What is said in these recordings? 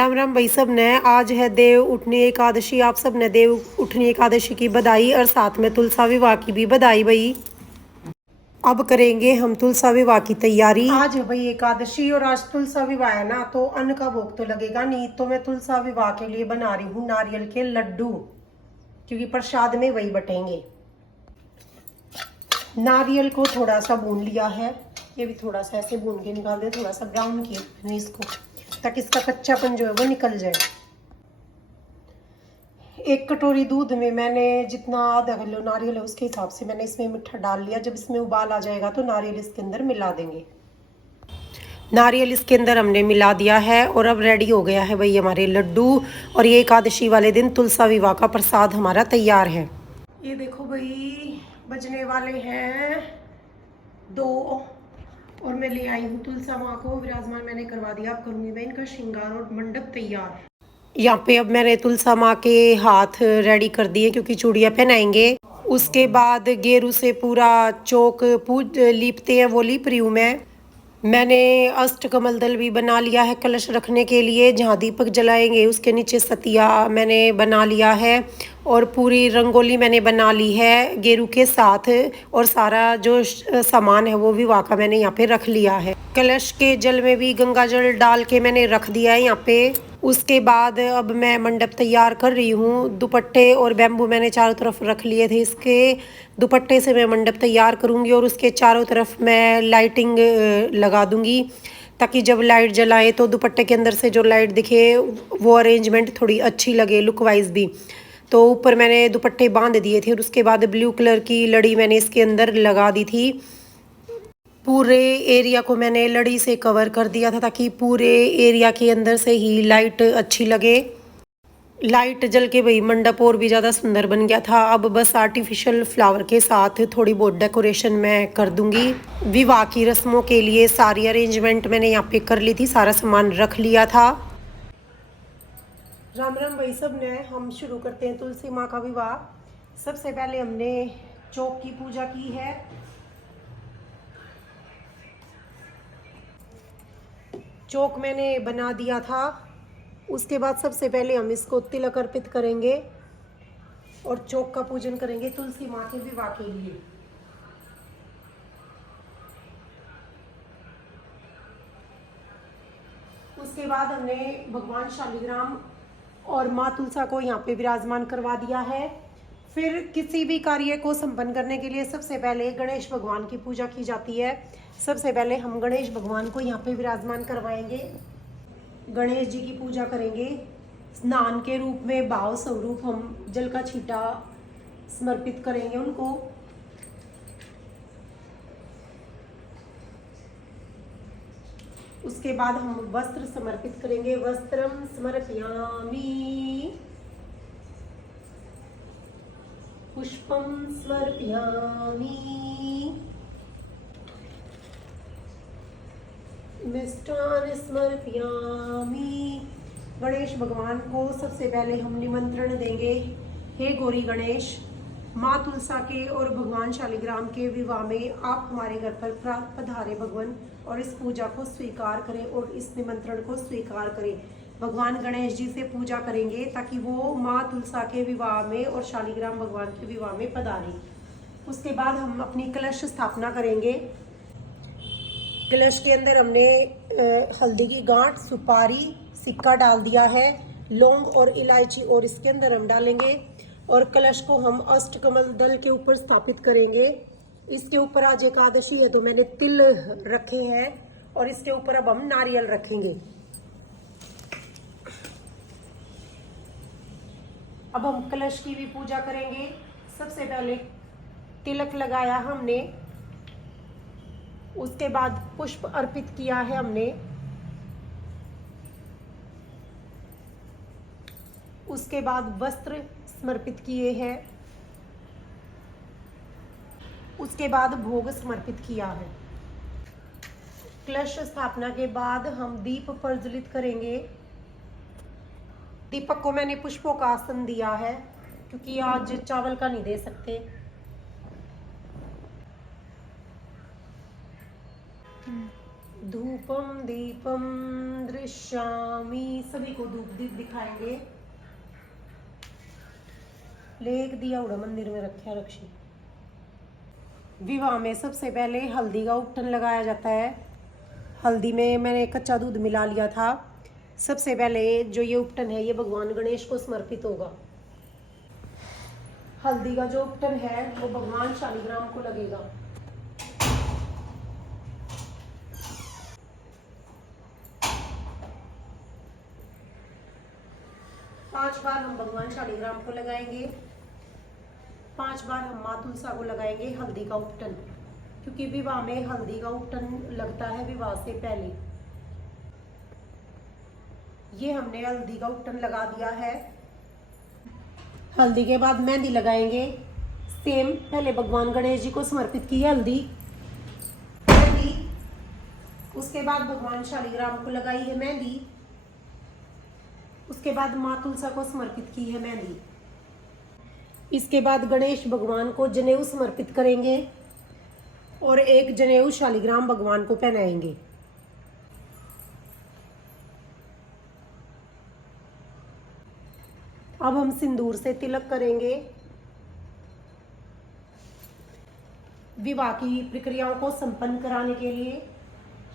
राम राम भाई सब ने। आज है देव उठनी एकादशी। आप सब ने देव उठनी एकादशी की बधाई और साथ में तुलसा विवाह की भी बधाई भाई। अब करेंगे हम तुलसा विवाह की तैयारी। आज है भाई एकादशी और आज तुलसा विवाह है ना, तो अन्न का भोग तो लगेगा नहीं, तो मैं तुलसा विवाह के लिए बना रही हूँ नारियल के लड्डू, क्योंकि प्रसाद में वही बटेंगे। नारियल को थोड़ा सा भून लिया है, ये भी थोड़ा सा ऐसे भून के निकाल दे, थोड़ा सा ब्राउन किया मैंने इसको, ताकि इसका कच्चापन जो है वो निकल जाए। एक कटोरी दूध में मैंने जितना आधा किलो नारियल है उसके हिसाब से मैंने इसमें मीठा डाल लिया। जब इसमें उबाल आ जाएगा तो नारियल इसके अंदर मिला देंगे। नारियल इसके अंदर हमने मिला दिया है और अब रेडी हो गया है भाई हमारे लड्डू। और ये एकादशी वाले दिन तुलसा विवाह का प्रसाद हमारा तैयार है। ये देखो भाई बजने वाले हैं 2 और मैं ले आई हूँ तुलसा माँ को विराजमान मैंने करवा दिया। अब करूँगी मैं इनका श्रृंगार और मंडप तैयार। यहाँ पे अब मैंने तुलसा माँ के हाथ रेडी कर दिए, क्योंकि चूड़ियाँ पहनाएंगे। उसके बाद गेरू से पूरा चौक लीपते हैं, वो लीप रही हूँ मैंने अष्टकमल दल भी बना लिया है कलश रखने के लिए, जहाँ दीपक जलाएंगे उसके नीचे सतिया मैंने बना लिया है। और पूरी रंगोली मैंने बना ली है गेरू के साथ, और सारा जो सामान है वो विवाह का मैंने यहाँ पे रख लिया है। कलश के जल में भी गंगा जल डाल के मैंने रख दिया है यहाँ पे। उसके बाद अब मैं मंडप तैयार कर रही हूँ। दुपट्टे और बैम्बू मैंने चारों तरफ रख लिए थे, इसके दुपट्टे से मैं मंडप तैयार करूँगी और उसके चारों तरफ मैं लाइटिंग लगा दूँगी, ताकि जब लाइट जलाए तो दुपट्टे के अंदर से जो लाइट दिखे वो अरेंजमेंट थोड़ी अच्छी लगे लुक वाइज भी। तो ऊपर मैंने दुपट्टे बांध दिए थे और उसके बाद ब्लू कलर की लड़ी मैंने इसके अंदर लगा दी थी। पूरे एरिया को मैंने लड़ी से कवर कर दिया था, ताकि पूरे एरिया के अंदर से ही लाइट अच्छी लगे। लाइट जल के भाई मंडप और भी ज़्यादा सुंदर बन गया था। अब बस आर्टिफिशियल फ्लावर के साथ थोड़ी बहुत डेकोरेशन मैं कर दूंगी। विवाह की रस्मों के लिए सारी अरेंजमेंट मैंने यहाँ पे कर ली थी, सारा सामान रख लिया था। राम राम भाई सब ने। हम शुरू करते हैं तुलसी माँ का विवाह। सबसे पहले हमने चौक की पूजा की है। चौक मैंने बना दिया था। उसके बाद सबसे पहले हम इसको तिलक अर्पित करेंगे और चौक का पूजन करेंगे तुलसी माँ के विवाह के लिए। उसके बाद हमने भगवान शालिग्राम और माँ तुलसा को यहाँ पे विराजमान करवा दिया है। फिर किसी भी कार्य को संपन्न करने के लिए सबसे पहले गणेश भगवान की पूजा की जाती है। सबसे पहले हम गणेश भगवान को यहाँ पे विराजमान करवाएंगे। गणेश जी की पूजा करेंगे। स्नान के रूप में भाव स्वरूप हम जल का छींटा समर्पित करेंगे उनको। उसके बाद हम वस्त्र समर्पित करेंगे। वस्त्रम समर्पयामि, पुष्पम समर्पयामि, मिष्टान समर्पयामि। गणेश भगवान को सबसे पहले हम निमंत्रण देंगे। हे गौरी गणेश, माँ तुलसा के और भगवान शालिग्राम के विवाह में आप हमारे घर पर पधारे भगवान, और इस पूजा को स्वीकार करें और इस निमंत्रण को स्वीकार करें। भगवान गणेश जी से पूजा करेंगे ताकि वो माँ तुलसा के विवाह में और शालिग्राम भगवान के विवाह में पधारें। उसके बाद हम अपनी कलश स्थापना करेंगे। कलश के अंदर हमने हल्दी की गांठ, सुपारी, सिक्का डाल दिया है, लौंग और इलायची और इसके अंदर हम डालेंगे। और कलश को हम अष्टकमल दल के ऊपर स्थापित करेंगे। इसके ऊपर आज एकादशी है तो मैंने तिल रखे हैं और इसके ऊपर अब हम नारियल रखेंगे। अब हम कलश की भी पूजा करेंगे। सबसे पहले तिलक लगाया हमने, उसके बाद पुष्प अर्पित किया है हमने, उसके बाद वस्त्र समर्पित किए हैं, उसके बाद भोग समर्पित किया है। कलश स्थापना के बाद हम दीप प्रज्वलित करेंगे। दीपक को मैंने पुष्पों का आसन दिया है, क्योंकि आज चावल का नहीं दे सकते। धूपम दीपम दृश्यामी, सभी को धूप दीप दिखाएंगे। लेक दिया उड़ा मंदिर में रखा रक्षी। विवाह में सबसे पहले हल्दी का उपटन लगाया जाता है। हल्दी में मैंने कच्चा दूध मिला लिया था। सबसे पहले जो ये उपटन है ये भगवान गणेश को समर्पित होगा। हल्दी का जो उपटन है वो भगवान शालिग्राम को लगेगा। पांच बार हम भगवान शालिग्राम को लगाएंगे। 5 बार हम माँ तुलसा को लगाएंगे हल्दी का उपटन, क्योंकि विवाह में हल्दी का उपटन लगता है विवाह से पहले। ये हमने हल्दी का उपटन लगा दिया है। हल्दी के बाद मेहंदी लगाएंगे। सेम पहले भगवान गणेश जी को समर्पित की है हल्दी, उसके बाद भगवान शालिग्राम को लगाई है मेहंदी, उसके बाद माँ तुलसा को समर्पित की है मेहंदी। इसके बाद गणेश भगवान को जनेऊ समर्पित करेंगे और एक जनेऊ शालिग्राम भगवान को पहनाएंगे। अब हम सिंदूर से तिलक करेंगे। विवाह की प्रक्रियाओं को संपन्न कराने के लिए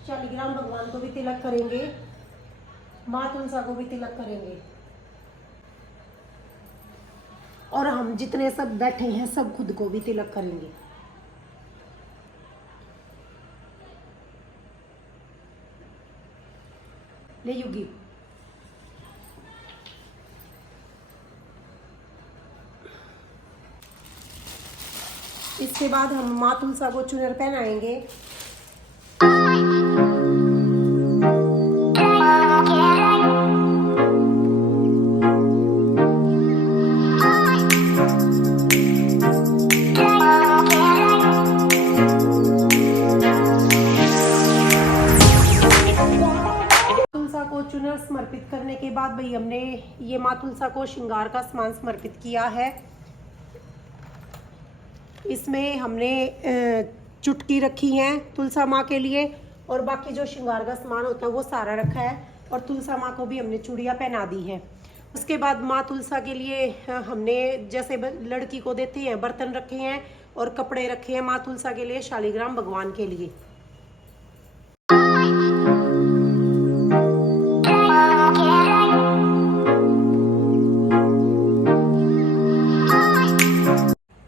शालिग्राम भगवान को भी तिलक करेंगे, माँ तुलसा को भी तिलक करेंगे, और हम जितने सब बैठे हैं सब खुद को भी तिलक करेंगे। ले युगी। इसके बाद हम माँ तुलसा को चुनर पहनाएंगे। चुनर समर्पित करने के बाद भाई हमने ये माँ तुलसा को श्रृंगार का सामान समर्पित किया है। इसमें हमने चुटकी रखी है तुलसा माँ के लिए, और बाकी जो श्रृंगार का सामान होता है वो सारा रखा है, और तुलसा माँ को भी हमने चूड़ियाँ पहना दी है। उसके बाद माँ तुलसा के लिए हमने जैसे लड़की को देते हैं बर्तन रखे हैं और कपड़े रखे हैं माँ तुलसा के लिए, शालिग्राम भगवान के लिए।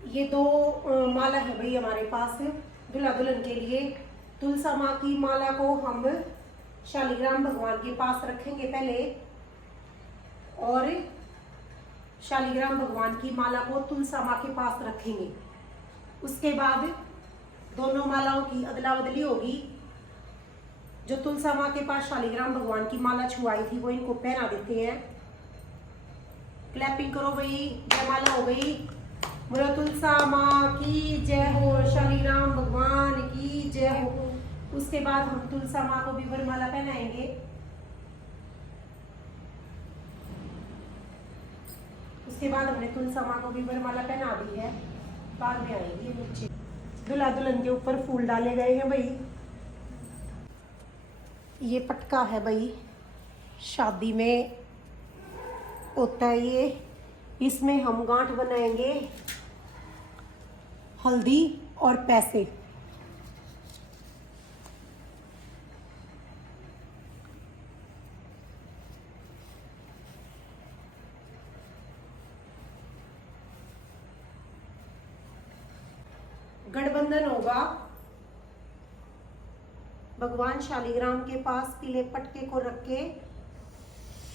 ये 2 माला है भाई हमारे पास दूल्हा दुल्हन के लिए। तुलसा माँ की माला को हम शालिग्राम भगवान के पास रखेंगे पहले, और शालिग्राम भगवान की माला को तुलसा माँ के पास रखेंगे। उसके बाद दोनों मालाओं की अदला बदली होगी। जो तुलसा माँ के पास शालिग्राम भगवान की माला छुआई थी वो इनको पहना देते हैं। क्लैपिंग करो भाई, जयमाला हो गई। बोलो तुलसा माँ की जय हो, शालिग्राम भगवान की जय हो। उसके बाद हम तुलसा माँ को भी वरमाला पहनाएंगे। उसके बाद हमने तुलसा माँ को भी वरमाला पहना दी है। बाद में आएगी नीचे। दूल्हा दुल्हन के ऊपर फूल डाले गए हैं भाई। ये पटका है भाई, शादी में होता है ये। इसमें हम गांठ बनाएंगे हल्दी और पैसे। गठबंधन होगा भगवान शालिग्राम के पास पीले पटके को रख के,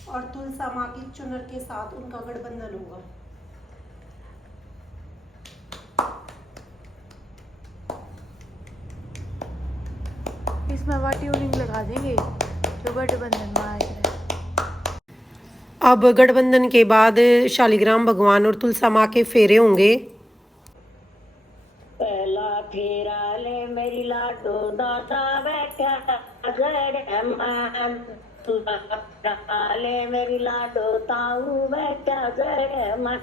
और तुलसा माँ की चुनर के साथ उनका गठबंधन होगा। इसमें हवा ट्यूनिंग लगा देंगे जो गठबंधन में आएगा। अब गठबंधन के बाद शालिग्राम भगवान और तुलसा माँ के फेरे होंगे। पहला फेरा ले मेरी लाडो दादा बैठा ले मेरी लाडो ताऊ बैठा जड़ मन।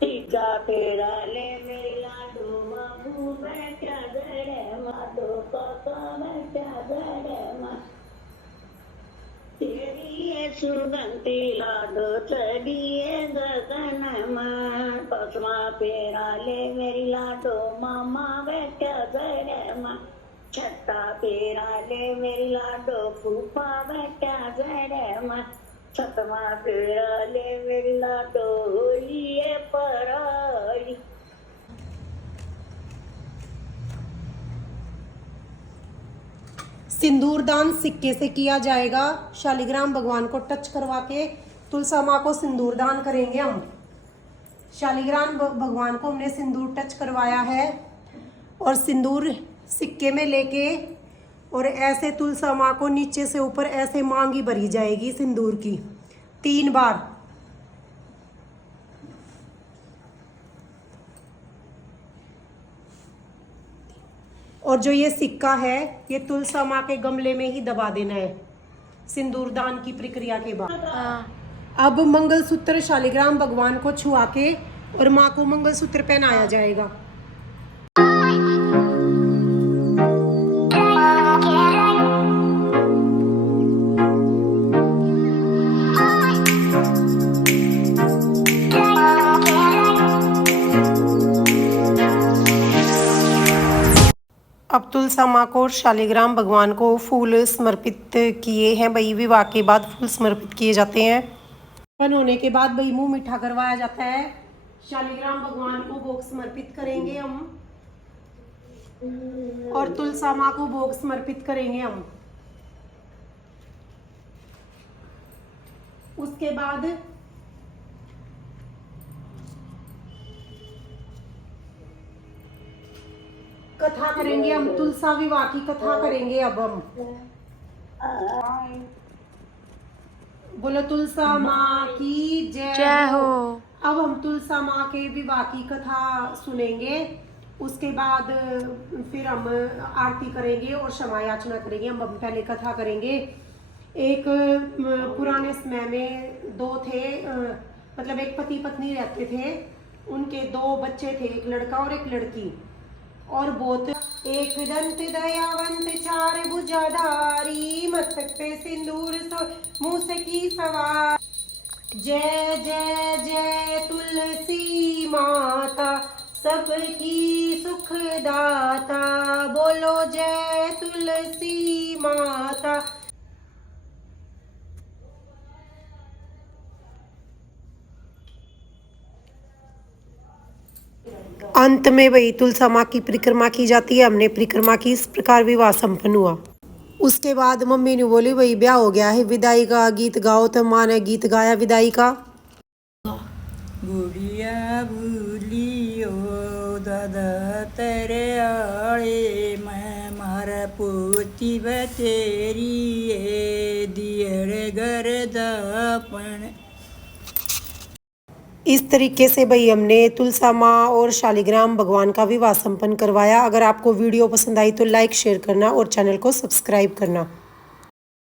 तीजा फेरा ले मेरी लाडो बाबू बैठा जड़ माधो पापा बैठा जड़ मन। सुगंधी लाडो चढ़िए गगनमा पसमा पेरा ले मेरी लाडो मामा बैठा जड़मा छत्ता पेरा ले मेरी लाडो फूफा बैठा जड़मा सतमा पेरा ले मेरी लाडो होलिए पराई। सिंदूरदान सिक्के से किया जाएगा। शालिग्राम भगवान को टच करवा के तुलसा माँ को सिंदूरदान करेंगे हम। शालिग्राम भगवान को हमने सिंदूर टच करवाया है और सिंदूर सिक्के में लेके और ऐसे तुलसा माँ को नीचे से ऊपर ऐसे मांगी भरी जाएगी सिंदूर की 3 बार। और जो ये सिक्का है ये तुलसा माँ के गमले में ही दबा देना है सिंदूरदान की प्रक्रिया के बाद। अब मंगलसूत्र शालिग्राम भगवान को छुआ के और माँ को मंगलसूत्र पहनाया जाएगा। अब तुलसा माँ को और शालिग्राम भगवान को फूल समर्पित किए हैं भाई। विवाह के बाद फूल समर्पित किए जाते हैं। बन होने के बाद भाई मुंह मीठा करवाया जाता है। शालिग्राम भगवान को भोग समर्पित करेंगे हम और तुलसा माँ को भोग समर्पित करेंगे हम। उसके बाद कथा करेंगे हम। तुलसा विवाह की कथा करेंगे अब हम। बोलो तुलसा माँ की जय हो। अब हम तुलसा माँ के विवाह की कथा सुनेंगे। उसके बाद फिर हम आरती करेंगे और क्षमा याचना करेंगे। हम पहले कथा करेंगे। एक पुराने समय में 2 थे, मतलब एक पति पत्नी रहते थे। उनके 2 बच्चे थे, एक लड़का और एक लड़की। और बहुत एक दंत दयावंत 4 भुजाधारी मस्तक पे सिंदूर मूस की सवार। जय जय जय तुलसी माता सबकी सुखदाता। बोलो जय तुलसी माता। अंत में वही तुलसा माँ की परिक्रमा की जाती है। हमने परिक्रमा की, इस प्रकार विवाह संपन्न हुआ। उसके बाद मम्मी ने बोली वही ब्याह हो गया है, विदाई का गीत गाओ। तो माँ ने गीत गाया विदाई का। बुढ़िया भूलियो दादा तेरे आड़े मैं मारा पोती बतेरी दियड़ घर दापन। इस तरीके से भाई हमने तुलसा माँ और शालिग्राम भगवान का विवाह संपन्न करवाया। अगर आपको वीडियो पसंद आई तो लाइक शेयर करना और चैनल को सब्सक्राइब करना।